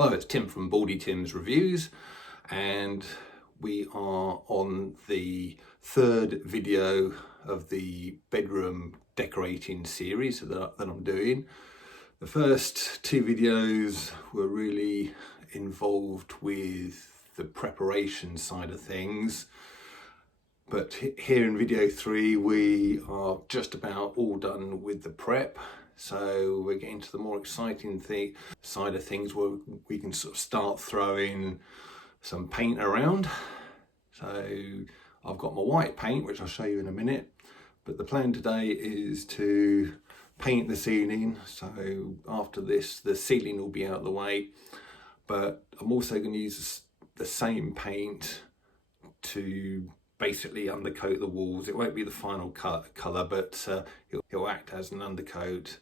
Hello, it's Tim from Baldy Tim's Reviews, and we are on the third video of the bedroom decorating series that I'm doing. The first two videos were really involved with the preparation side of things, but here in video 3 we are just about all done with the prep. So we're getting to the more exciting side of things where we can sort of start throwing some paint around. So I've got my white paint, which I'll show you in a minute, but the plan today is to paint the ceiling. So after this, the ceiling will be out of the way, but I'm also going to use the same paint to basically undercoat the walls. It won't be the final colour, but it'll act as an undercoat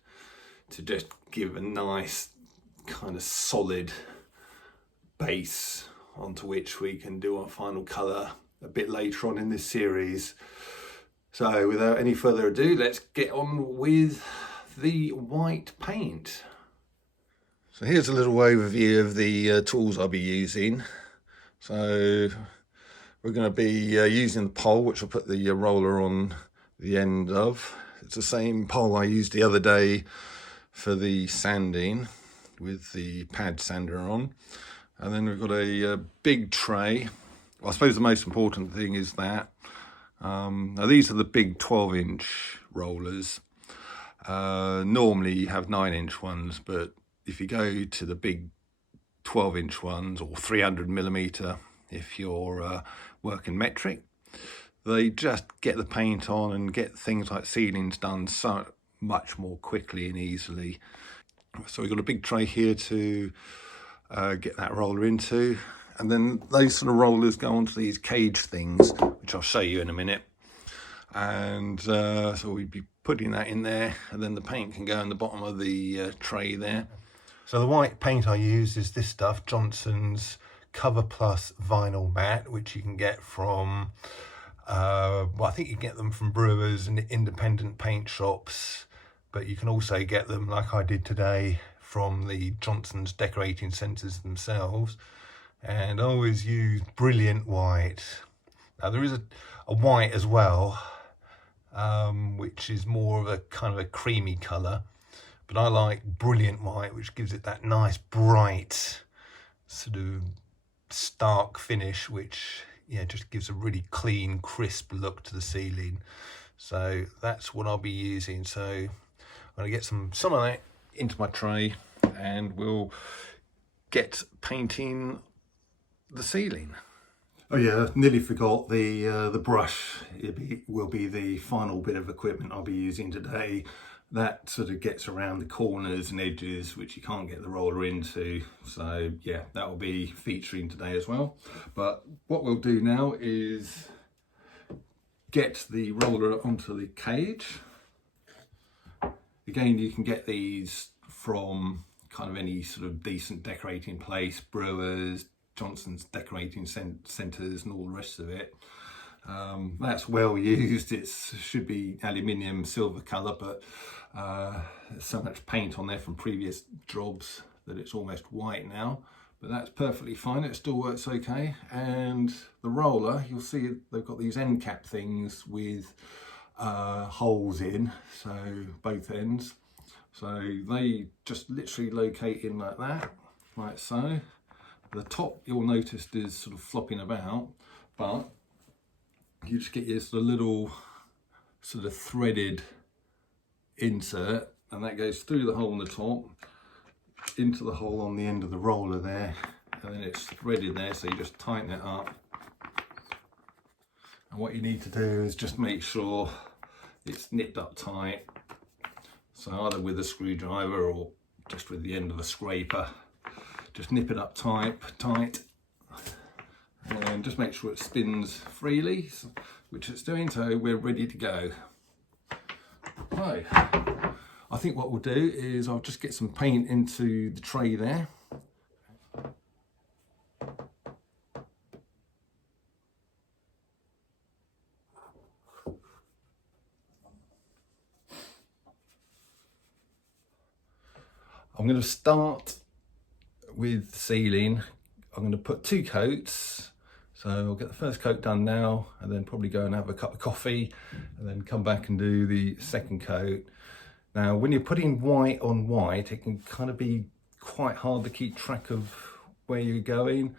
to just give a nice kind of solid base onto which we can do our final colour a bit later on in this series. So without any further ado, let's get on with the white paint. So here's a little overview of the tools I'll be using. So we're going to be using the pole, which I'll put the roller on the end of. It's the same pole I used the other day for the sanding with the pad sander on. And then we've got a big tray. Well, I suppose the most important thing is that now these are the big 12-inch rollers. Normally you have 9-inch ones, but if you go to the big 12-inch ones, or 300mm if you're working metric, they just get the paint on and get things like ceilings done so much more quickly and easily. So we've got a big tray here to get that roller into, and then those sort of rollers go onto these cage things, which I'll show you in a minute. And so we'd be putting that in there, and then the paint can go in the bottom of the tray there. So the white paint I use is this stuff, Johnson's Cover Plus Vinyl Matte, which you can get from well, I think you can get them from brewers and independent paint shops, but you can also get them, like I did today, from the Johnson's decorating centres themselves. And I always use Brilliant White. Now there is a white as well, which is more of a kind of a creamy colour, but I like Brilliant White, which gives it that nice bright sort of stark finish, which just gives a really clean, crisp look to the ceiling. So that's what I'll be using. So I'm going to get some of that into my tray, and we'll get painting the ceiling. Oh yeah, nearly forgot the brush. Will be the final bit of equipment I'll be using today. That sort of gets around the corners and edges which you can't get the roller into. So yeah, that will be featuring today as well. But what we'll do now is get the roller onto the cage. Again, you can get these from kind of any sort of decent decorating place, brewers, Johnson's decorating centres and all the rest of it. That's well used. It should be aluminium silver colour, but there's so much paint on there from previous jobs that it's almost white now, but that's perfectly fine. It still works okay. And the roller, you'll see they've got these end cap things with holes in, so both ends, so they just literally locate in like that, like so. The top, you'll notice, is sort of flopping about, but you just get your sort of little sort of threaded insert, and that goes through the hole on the top into the hole on the end of the roller there, and then it's threaded there, so you just tighten it up. And what you need to do is just make sure it's nipped up tight, so either with a screwdriver or just with the end of the scraper, just nip it up tight, and just make sure it spins freely, which it's doing, so we're ready to go. Right, I think what we'll do is I'll just get some paint into the tray there. I'm going to start with the ceiling, I'm going to put 2 coats. So I'll get the first coat done now, and then probably go and have a cup of coffee, and then come back and do the second coat. Now, when you're putting white on white, it can kind of be quite hard to keep track of where you're going.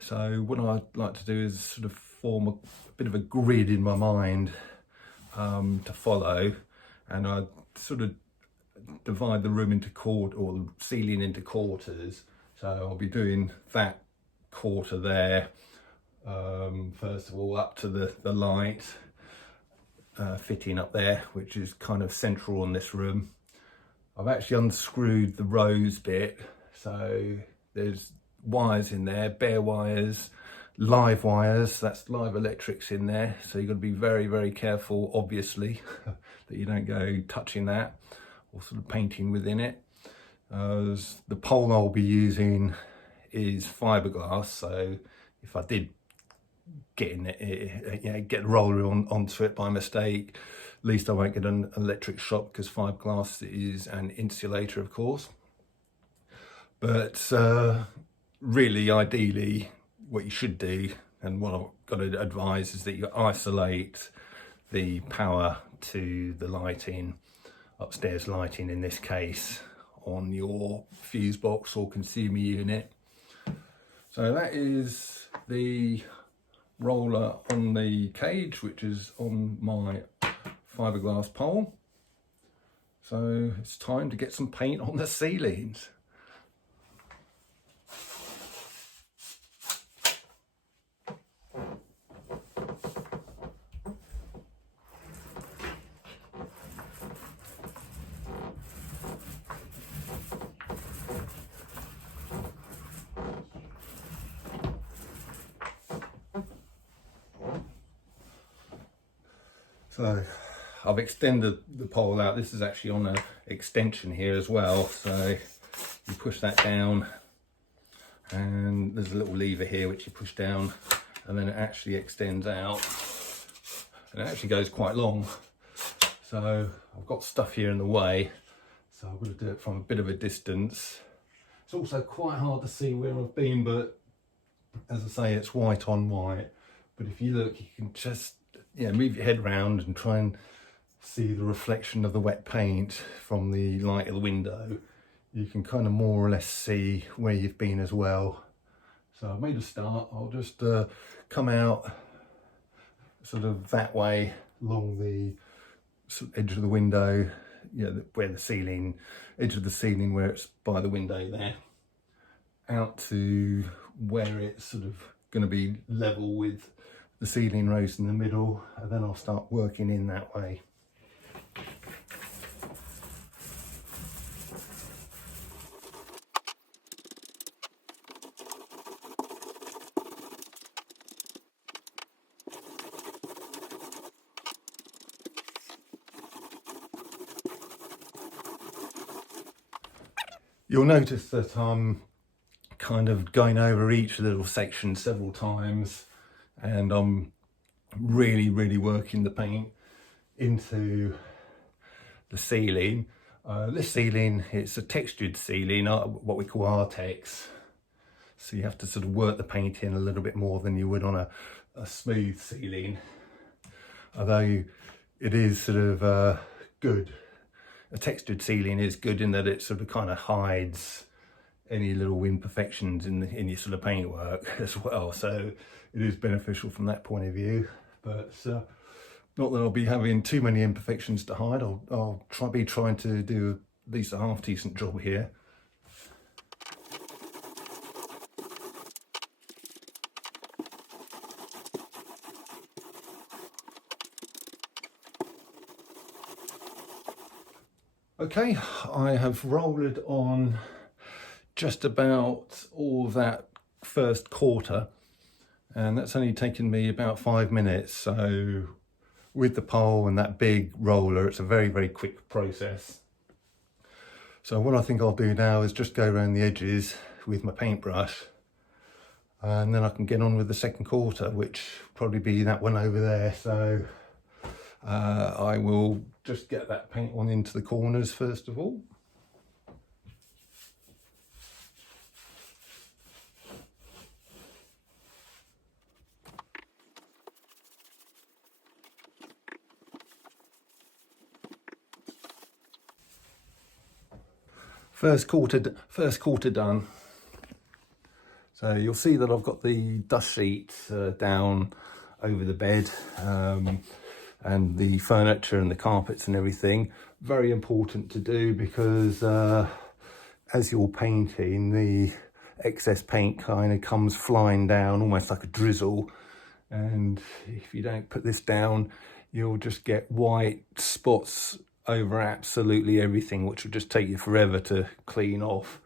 So what I like to do is sort of form a bit of a grid in my mind to follow, and I sort of divide the room into or the ceiling into quarters. So I'll be doing that quarter there, first of all, up to the light fitting up there, which is kind of central on this room. I've actually unscrewed the rose bit, so there's wires in there, bare wires, live wires, that's live electrics in there, so you've got to be very, very careful, obviously, that you don't go touching that or sort of painting within it. The pole I'll be using is fiberglass, so if I did get in it, get the roller onto it by mistake, at least I won't get an electric shock, because fiberglass is an insulator, of course. But really, ideally, what you should do, and what I've got to advise, is that you isolate the power to the lighting, upstairs lighting in this case, on your fuse box or consumer unit. So that is the roller on the cage, which is on my fiberglass pole. So it's time to get some paint on the ceilings. So I've extended the pole out. This is actually on an extension here as well. So you push that down, and there's a little lever here which you push down, and then it actually extends out, and it actually goes quite long. So I've got stuff here in the way, so I'm going to do it from a bit of a distance. It's also quite hard to see where I've been, but as I say, it's white on white. But if you look, you can just move your head around and try and see the reflection of the wet paint from the light of the window. You can kind of more or less see where you've been as well. So I've made a start. I'll just come out sort of that way along the edge of the window, where the ceiling, edge of the ceiling where it's by the window there, out to where it's sort of going to be level with the ceiling rose in the middle, and then I'll start working in that way. You'll notice that I'm kind of going over each little section several times, and I'm really working the paint into the ceiling. This ceiling, it's a textured ceiling, what we call Artex. So you have to sort of work the paint in a little bit more than you would on a smooth ceiling. Although it is sort of good. A textured ceiling is good in that it sort of kind of hides any little imperfections in your sort of paintwork as well. So it is beneficial from that point of view. But not that I'll be having too many imperfections to hide. I'll be trying to do at least a half decent job here. Okay, I have rolled on just about all that first quarter, and that's only taken me about 5 minutes. So with the pole and that big roller, it's a very quick process. So what I think I'll do now is just go around the edges with my paintbrush, and then I can get on with the second quarter, which will probably be that one over there. So I will just get that paint on into the corners first of all. First quarter done. So you'll see that I've got the dust sheet down over the bed and the furniture and the carpets and everything. Very important to do because as you're painting, the excess paint kind of comes flying down almost like a drizzle, and if you don't put this down, you'll just get white spots over absolutely everything, which will just take you forever to clean off.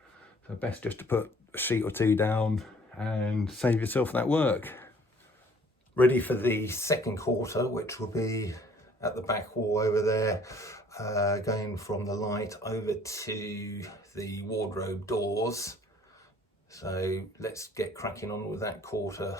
So best just to put a sheet or two down and save yourself that work. Ready for the second quarter, which will be at the back wall over there, going from the light over to the wardrobe doors. So let's get cracking on with that quarter.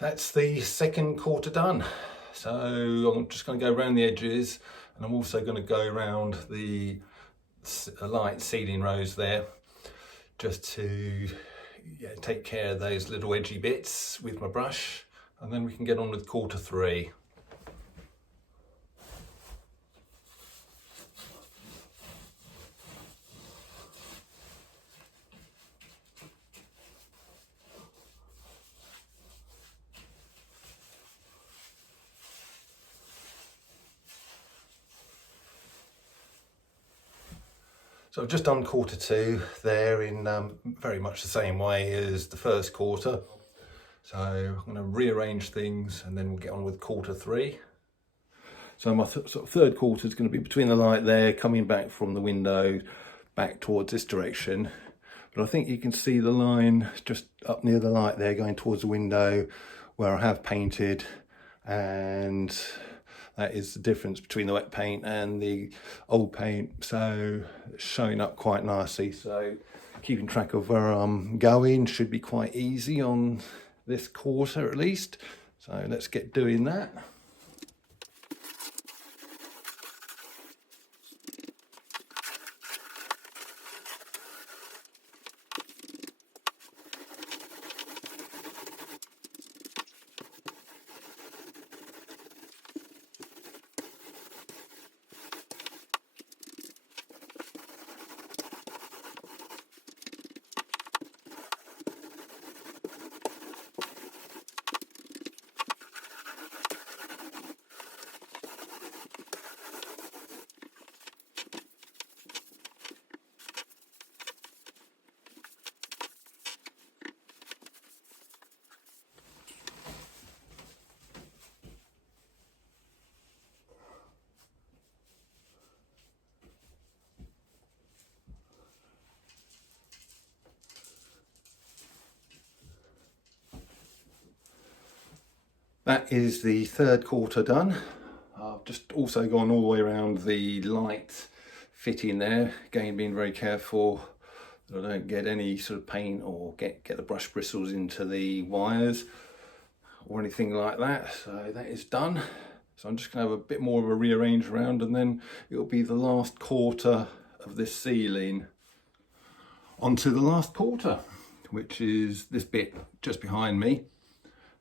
That's the second quarter done. So I'm just going to go around the edges, and I'm also going to go around the light ceiling rows there, just to take care of those little edgy bits with my brush, and then we can get on with quarter three. So I've just done quarter two there in very much the same way as the first quarter. So I'm going to rearrange things and then we'll get on with quarter three. So my sort of third quarter is going to be between the light there, coming back from the window back towards this direction. But I think you can see the line just up near the light there going towards the window where I have painted, and that is the difference between the wet paint and the old paint, so it's showing up quite nicely. So keeping track of where I'm going should be quite easy on this quarter at least. So let's get doing that. That is the third quarter done. I've just also gone all the way around the light fitting there, again being very careful that I don't get any sort of paint or get the brush bristles into the wires or anything like that. So that is done. So I'm just going to have a bit more of a rearrange around, and then it'll be the last quarter of this ceiling. Onto the last quarter, which is this bit just behind me.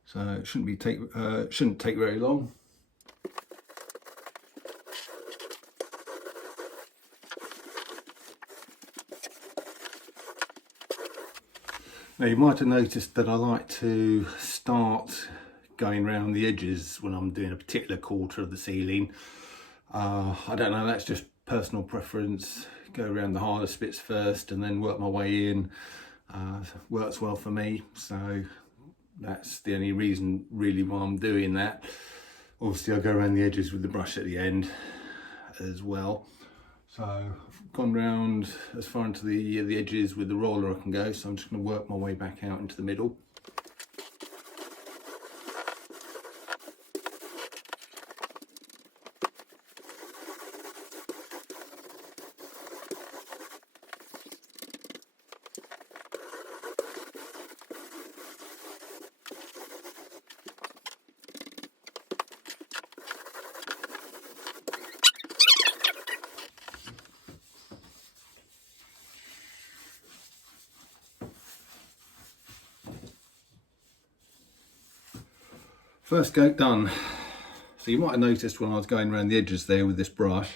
So it shouldn't take very long. Now you might have noticed that I like to start going around the edges when I'm doing a particular quarter of the ceiling. I don't know, that's just personal preference. Go around the hardest bits first and then work my way in. Works well for me, so that's the only reason really why I'm doing that. Obviously I go around the edges with the brush at the end as well. So I've gone round as far into the edges with the roller I can go, so I'm just going to work my way back out into the middle. First coat done. So you might have noticed when I was going around the edges there with this brush,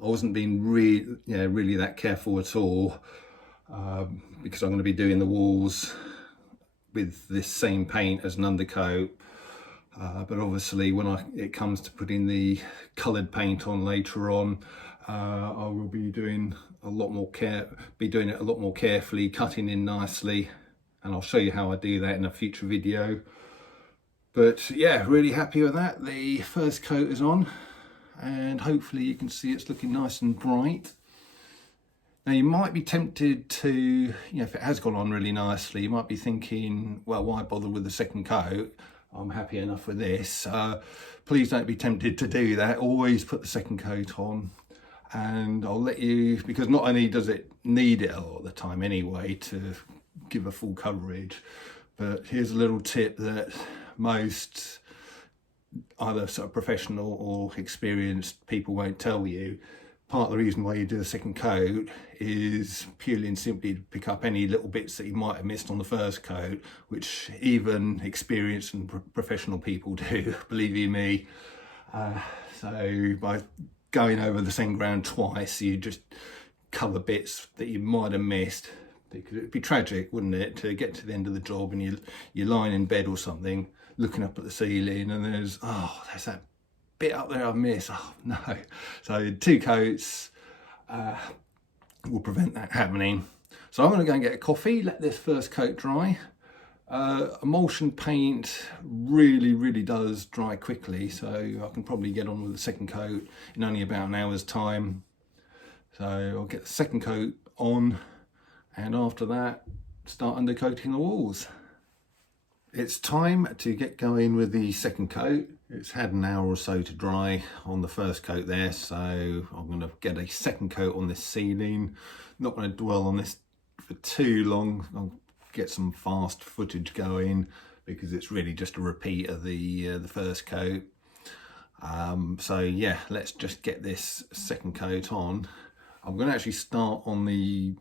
I wasn't being really that careful at all, because I'm going to be doing the walls with this same paint as an undercoat. But obviously when it comes to putting the coloured paint on later on, I will be doing it a lot more carefully, cutting in nicely, and I'll show you how I do that in a future video. But yeah, really happy with that. The first coat is on, and hopefully you can see it's looking nice and bright. Now you might be tempted to, if it has gone on really nicely, you might be thinking, well, why bother with the second coat? I'm happy enough with this. Please don't be tempted to do that. Always put the second coat on, and I'll let you, because not only does it need it a lot of the time anyway to give a full coverage, but here's a little tip that most either sort of professional or experienced people won't tell you. Part of the reason why you do the second coat is purely and simply to pick up any little bits that you might have missed on the first coat, which even experienced and professional people do, believe you me. So by going over the same ground twice, you just cover bits that you might have missed, because it'd be tragic, wouldn't it, to get to the end of the job and you're lying in bed or something, looking up at the ceiling, and there's that bit up there I've missed. Oh no. So 2 coats will prevent that happening. So I'm going to go and get a coffee, let this first coat dry. Emulsion paint really does dry quickly, so I can probably get on with the second coat in only about an hour's time. So I'll get the second coat on, and after that start undercoating the walls. It's time to get going with the second coat. It's had an hour or so to dry on the first coat there, so I'm going to get a second coat on this ceiling. Not going to dwell on this for too long. I'll get some fast footage going because it's really just a repeat of the first coat. So yeah, let's just get this second coat on. I'm going to actually start on the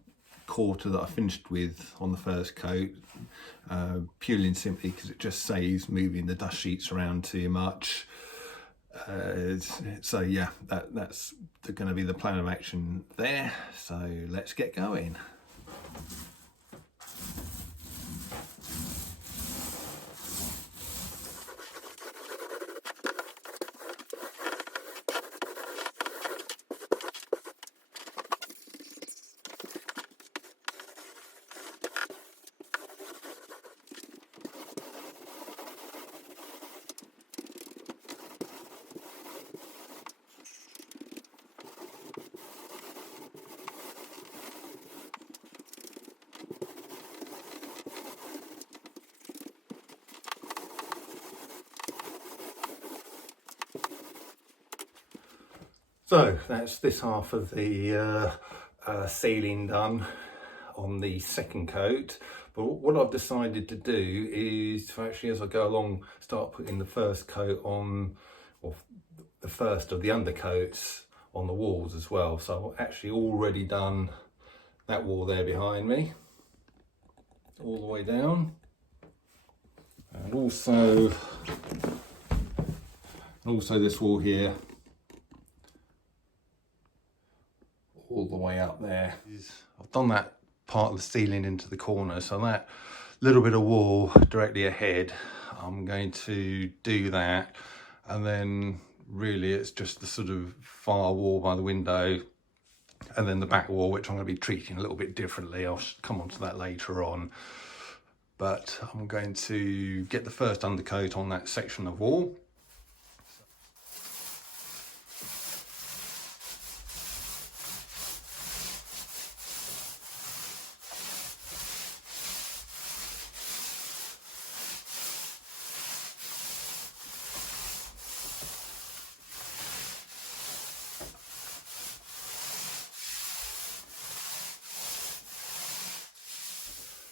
quarter that I finished with on the first coat, purely and simply because it just saves moving the dust sheets around too much. So yeah, that's going to be the plan of action there. So let's get going. So that's this half of the ceiling done on the second coat. But what I've decided to do is to actually, as I go along, start putting the first coat on, or the first of the undercoats on the walls as well. So I've actually already done that wall there behind me, all the way down, and also this wall here, all the way up there. I've done that part of the ceiling into the corner, so that little bit of wall directly ahead, I'm going to do that, and then really it's just the sort of far wall by the window, and then the back wall, which I'm going to be treating a little bit differently. I'll come on to that later on, but I'm going to get the first undercoat on that section of wall.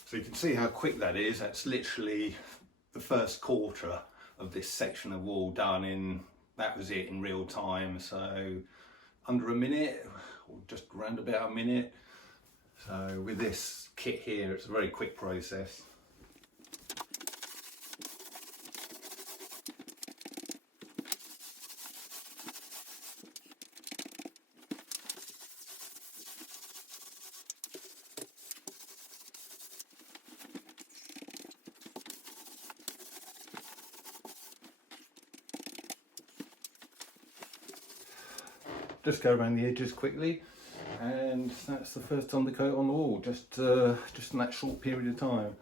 So you can see how quick that is. That's literally the first quarter of this section of wall done in, that was it, in real time. So under a minute, or just around about a minute. So with this kit here, it's a very quick process. just go around the edges quickly, and that's the first undercoat on the wall, just in that short period of time.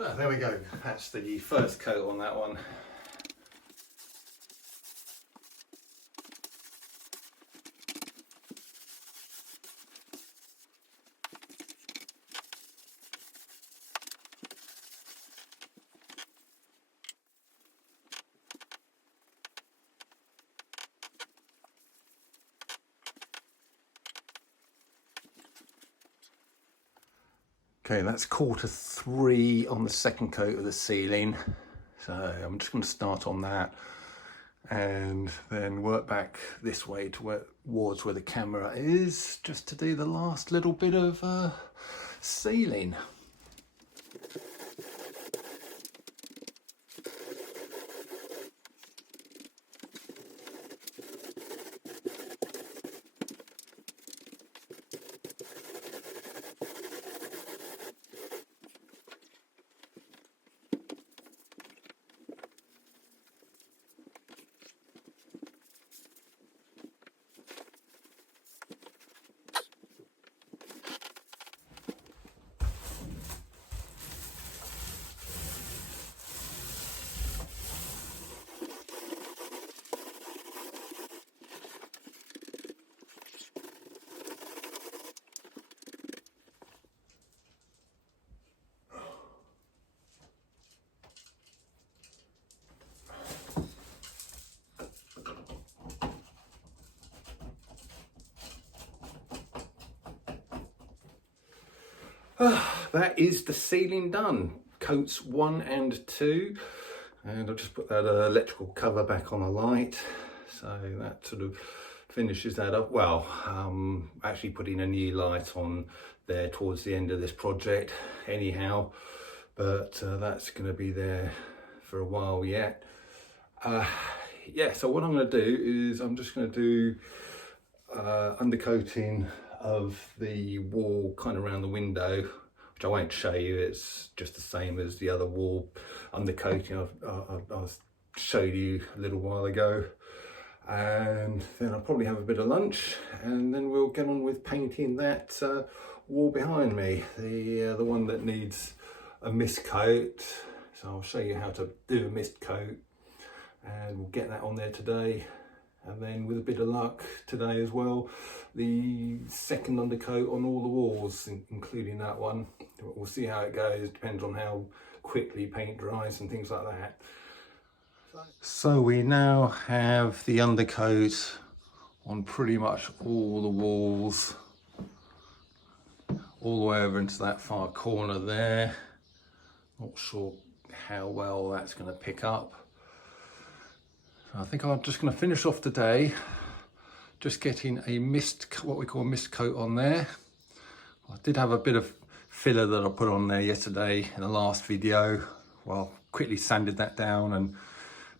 Oh, there we go, that's the first coat on that one. Okay, that's Q3 on the second coat of the ceiling. So I'm just going to start on that and then work back this way towards where the camera is, just to do the last little bit of ceiling. That is the ceiling done, coats 1 and 2, and I'll just put that electrical cover back on the light, so that sort of finishes that up. Well, actually putting a new light on there towards the end of this project anyhow, but that's going to be there for a while yet. Yeah, so what I'm going to do is I'm just going to do undercoating of the wall kind of around the window, which I won't show you. It's just the same as the other wall undercoating I showed you a little while ago. And then I'll probably have a bit of lunch, and then we'll get on with painting that wall behind me, the one that needs a mist coat. So I'll show you how to do a mist coat, and we'll get that on there today. And then with a bit of luck today as well, the second undercoat on all the walls, including that one. We'll see how it goes, depends on how quickly paint dries and things like that. So we now have the undercoat on pretty much all the walls, all the way over into that far corner there. Not sure how well that's going to pick up. I think I'm just going to finish off today, just getting a what we call a mist coat on there. I did have a bit of filler that I put on there yesterday in the last video. Well, quickly sanded that down and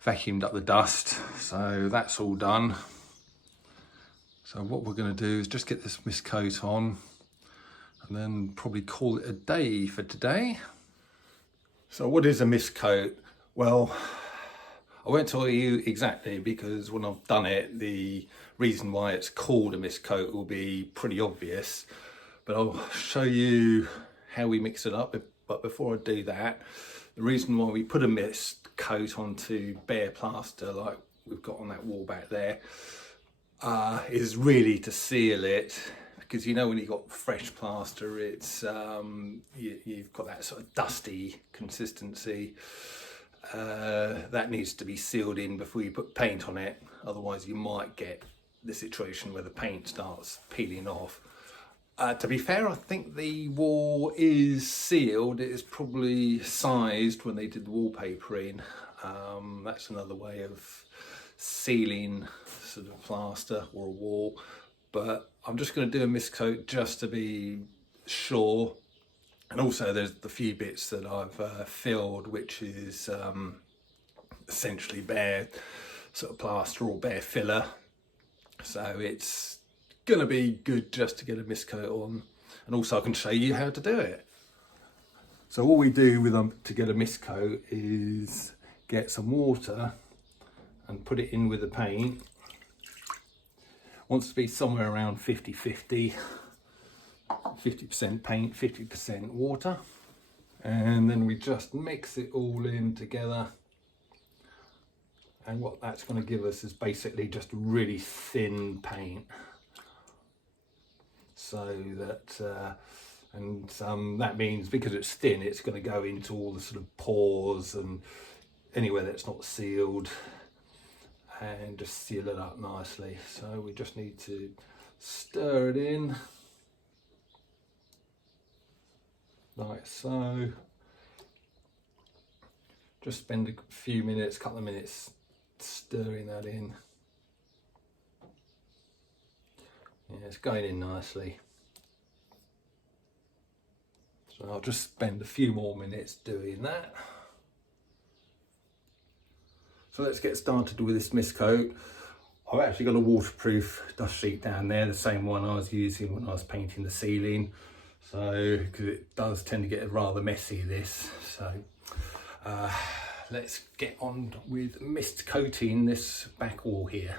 vacuumed up the dust, so that's all done. So what we're going to do is just get this mist coat on and then probably call it a day for today. So what is a mist coat? Well, I won't tell you exactly, because when I've done it, the reason why it's called a mist coat will be pretty obvious, but I'll show you how we mix it up. But before I do that, the reason why we put a mist coat onto bare plaster like we've got on that wall back there is really to seal it, because you know when you've got fresh plaster, it's you've got that sort of dusty consistency. That needs to be sealed in before you put paint on it, otherwise you might get the situation where the paint starts peeling off. To be fair, I think the wall is sealed. It is probably sized when they did the wallpapering. That's another way of sealing sort of plaster or a wall, but I'm just going to do a mist coat just to be sure. And also there's the few bits that I've filled, which is essentially bare sort of plaster or bare filler. So it's going to be good just to get a mist coat on. And also I can show you how to do it. So all we do with them to get a mist coat is get some water and put it in with the paint. Wants to be somewhere around 50-50, 50% paint, 50% water. And then we just mix it all in together. And what that's going to give us is basically just really thin paint. So that, that means because it's thin, it's going to go into all the sort of pores and anywhere that's not sealed, and just seal it up nicely. So we just need to stir it in like so. Just spend a few minutes, couple of minutes stirring that in. Yeah, it's going in nicely. So I'll just spend a few more minutes doing that. So let's get started with this mist coat. I've actually got a waterproof dust sheet down there, the same one I was using when I was painting the ceiling. So, because it does tend to get rather messy, this. So let's get on with mist coating this back wall here.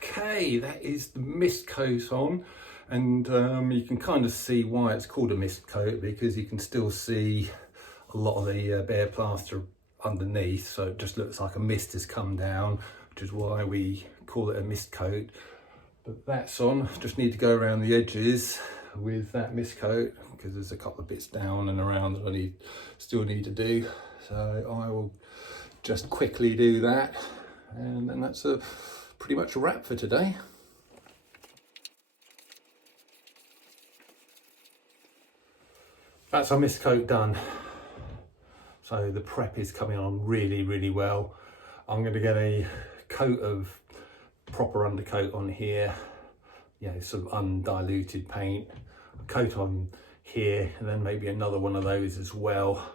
Okay, that is the mist coat on, and you can kind of see why it's called a mist coat, because you can still see a lot of the bare plaster underneath, so it just looks like a mist has come down, which is why we call it a mist coat. But that's on. Just need to go around the edges with that mist coat, because there's a couple of bits down and around that I still need to do. So I will just quickly do that, and then that's pretty much a wrap for today. That's our mist coat done. So the prep is coming on really, really well. I'm going to get a coat of proper undercoat on here, you know, sort of undiluted paint, a coat on here, and then maybe another one of those as well.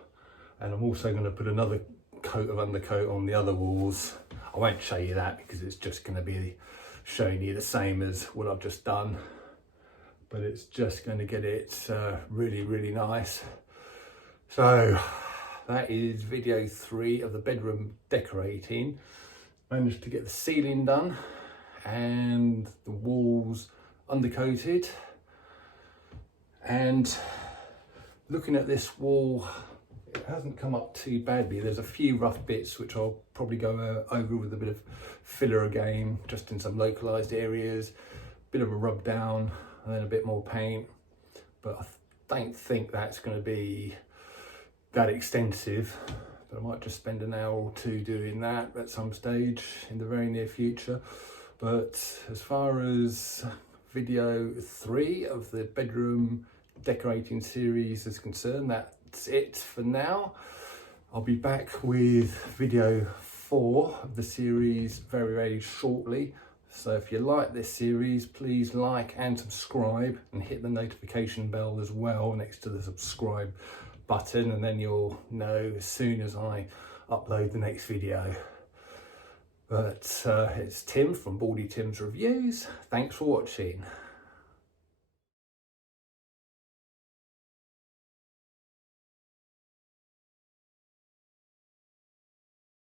And I'm also going to put another coat of undercoat on the other walls. I won't show you that because it's just going to be showing you the same as what I've just done, but it's just going to get it really, really nice. So that is video 3 of the bedroom decorating. Managed to get the ceiling done and the walls undercoated, and looking at this wall, it hasn't come up too badly. There's a few rough bits which I'll probably go over with a bit of filler again, just in some localized areas, bit of a rub down and then a bit more paint, but I don't think that's going to be that extensive, but I might just spend an hour or two doing that at some stage in the very near future. But as far as video 3 of the bedroom decorating series is concerned, that's it for now. I'll be back with video 4 of the series very, very shortly. So if you like this series, please like and subscribe, and hit the notification bell as well next to the subscribe button, and then you'll know as soon as I upload the next video. But it's Tim from Baldy Tim's Reviews. Thanks for watching.